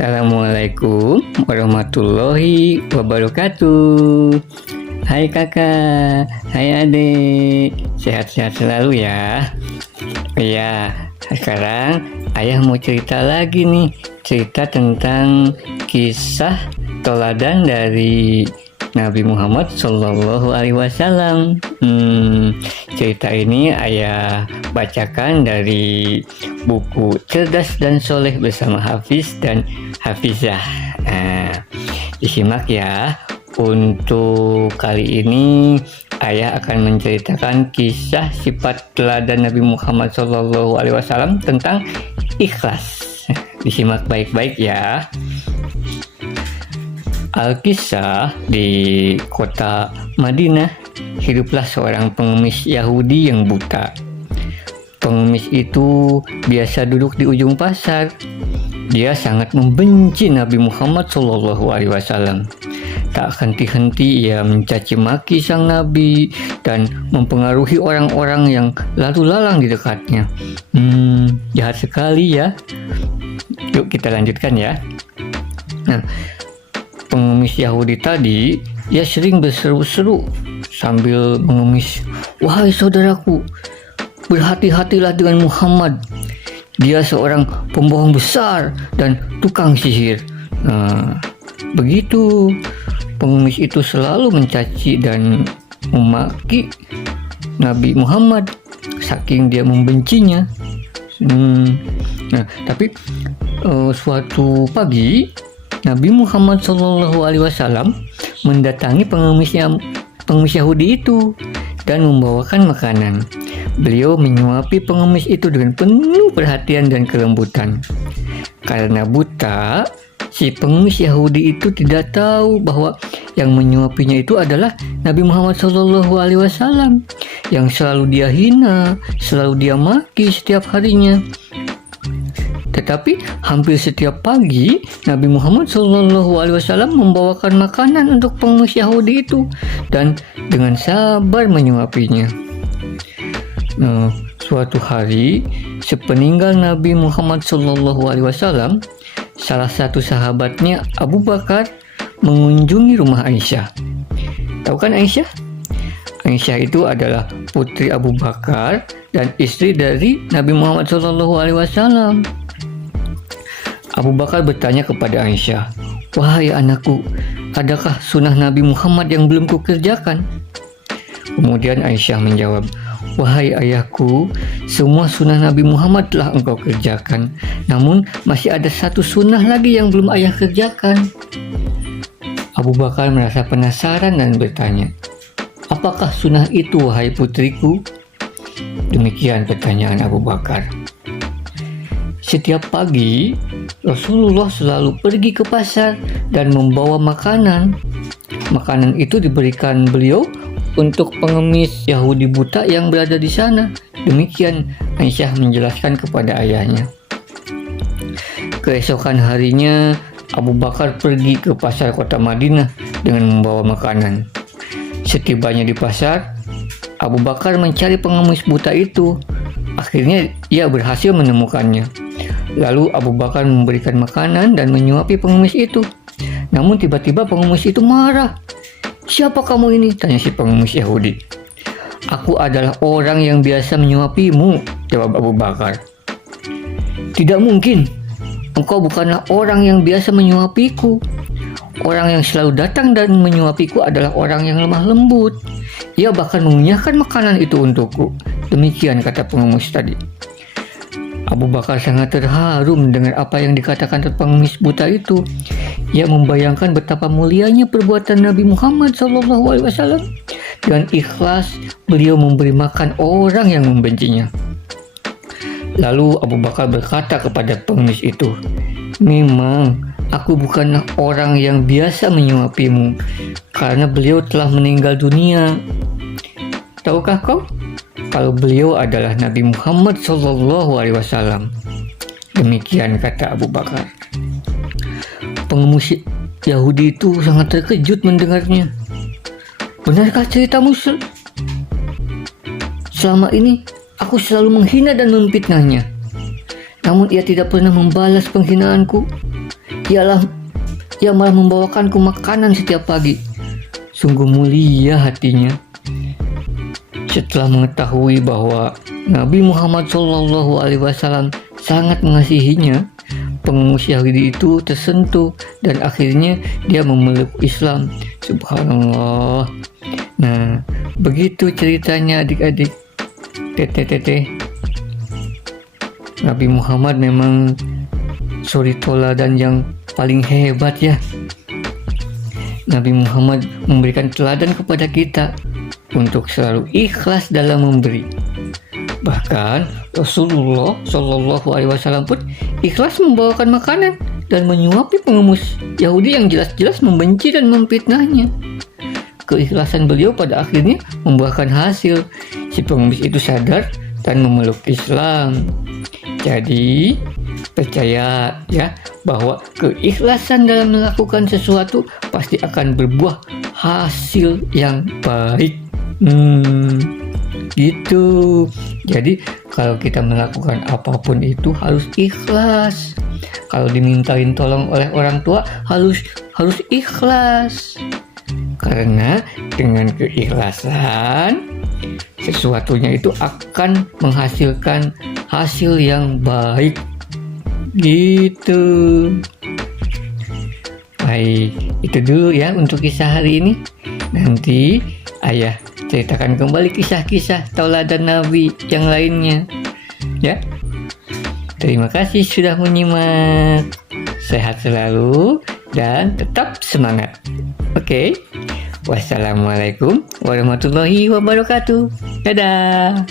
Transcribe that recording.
Assalamualaikum warahmatullahi wabarakatuh. Hai kakak, hai adik, sehat-sehat selalu ya. Iya, sekarang ayah mau cerita lagi nih, cerita tentang kisah teladan dari Nabi Muhammad Shallallahu Alaihi Wasallam. Cerita ini ayah bacakan dari buku Cerdas dan Soleh bersama Hafiz dan Hafizah. Disimak ya. Untuk kali ini ayah akan menceritakan kisah sifat teladan Nabi Muhammad Shallallahu Alaihi Wasallam tentang ikhlas. Disimak baik-baik ya. Alkisah, di kota Madinah hiduplah seorang pengemis Yahudi yang buta. Pengemis itu biasa duduk di ujung pasar. Dia sangat membenci Nabi Muhammad SAW. Tak henti-henti ia mencaci maki sang Nabi dan mempengaruhi orang-orang yang lalu lalang di dekatnya. Jahat sekali ya. Yuk kita lanjutkan ya. Nah, pengemis Yahudi tadi, ia sering berseru-seru sambil mengemis, "Wahai saudaraku, berhati-hatilah dengan Muhammad. Dia seorang pembohong besar dan tukang sihir." Begitu pengemis itu selalu mencaci dan memaki Nabi Muhammad, saking dia membencinya. Tapi suatu pagi Nabi Muhammad SAW mendatangi pengemis Yahudi itu dan membawakan makanan. Beliau menyuapi pengemis itu dengan penuh perhatian dan kelembutan. Karena buta, si pengemis Yahudi itu tidak tahu bahwa yang menyuapinya itu adalah Nabi Muhammad SAW yang selalu dia hina, selalu dia maki setiap harinya. Tetapi hampir setiap pagi Nabi Muhammad SAW membawakan makanan untuk pengemis Yahudi itu dan dengan sabar menyuapinya. Suatu hari sepeninggal Nabi Muhammad SAW, salah satu sahabatnya Abu Bakar mengunjungi rumah Aisyah. Tahu kan Aisyah? Aisyah itu adalah putri Abu Bakar dan istri dari Nabi Muhammad SAW. Abu Bakar bertanya kepada Aisyah, "Wahai anakku, adakah sunnah Nabi Muhammad yang belum kukerjakan?" Kemudian Aisyah menjawab, "Wahai ayahku, semua sunnah Nabi Muhammad telah engkau kerjakan, namun masih ada satu sunnah lagi yang belum ayah kerjakan." Abu Bakar merasa penasaran dan bertanya, "Apakah sunnah itu, wahai putriku?" Demikian pertanyaan Abu Bakar. Setiap pagi, Rasulullah selalu pergi ke pasar dan membawa makanan. Makanan itu diberikan beliau untuk pengemis Yahudi buta yang berada di sana. Demikian Aisyah menjelaskan kepada ayahnya. Keesokan harinya, Abu Bakar pergi ke pasar kota Madinah dengan membawa makanan. Setibanya di pasar, Abu Bakar mencari pengemis buta itu. Akhirnya ia berhasil menemukannya. Lalu Abu Bakar memberikan makanan dan menyuapi pengemis itu. Namun tiba-tiba pengemis itu marah. "Siapa kamu ini?" tanya si pengemis Yahudi. "Aku adalah orang yang biasa menyuapimu," jawab Abu Bakar. "Tidak mungkin. Engkau bukanlah orang yang biasa menyuapiku. Orang yang selalu datang dan menyuapiku adalah orang yang lemah lembut. Ia bahkan mengunyahkan makanan itu untukku." Demikian kata pengemis tadi. Abu Bakar sangat terharu mendengar apa yang dikatakan pengemis buta itu. Ia membayangkan betapa mulianya perbuatan Nabi Muhammad SAW dan ikhlas beliau memberi makan orang yang membencinya. Lalu Abu Bakar berkata kepada pengemis itu, "Memang aku bukanlah orang yang biasa menyuapimu karena beliau telah meninggal dunia. Tahukah kau kalau beliau adalah Nabi Muhammad SAW?" Demikian kata Abu Bakar. Pengemis Yahudi itu sangat terkejut mendengarnya. "Benarkah ceritamu? Selama ini aku selalu menghina dan memfitnahnya. Namun ia tidak pernah membalas penghinaanku. ia malah membawakanku makanan setiap pagi. Sungguh mulia hatinya. Setelah mengetahui bahwa Nabi Muhammad SAW sangat mengasihinya, pengemis Yahudi itu tersentuh dan akhirnya dia memeluk Islam. Subhanallah. Nah, begitu ceritanya adik-adik. Tete. Nabi Muhammad memang suri teladan yang paling hebat ya. Nabi Muhammad memberikan teladan kepada kita untuk selalu ikhlas dalam memberi. Bahkan Rasulullah Shallallahu Alaihi Wasallam pun ikhlas membawakan makanan dan menyuapi pengemis Yahudi yang jelas-jelas membenci dan memfitnahnya. Keikhlasan beliau pada akhirnya membuahkan hasil. Si pengemis itu sadar dan memeluk Islam. Jadi percaya ya bahwa keikhlasan dalam melakukan sesuatu pasti akan berbuah hasil yang baik. Gitu. Jadi kalau kita melakukan apapun itu harus ikhlas. Kalau dimintain tolong oleh orang tua harus ikhlas. Karena dengan keikhlasan sesuatunya itu akan menghasilkan hasil yang baik. Gitu. Baik, itu dulu ya untuk kisah hari ini. Nanti ayah ceritakan kembali kisah-kisah tauladan Nabi yang lainnya. Ya. Terima kasih sudah menyimak. Sehat selalu dan tetap semangat. Oke. Wassalamualaikum warahmatullahi wabarakatuh. Dadah.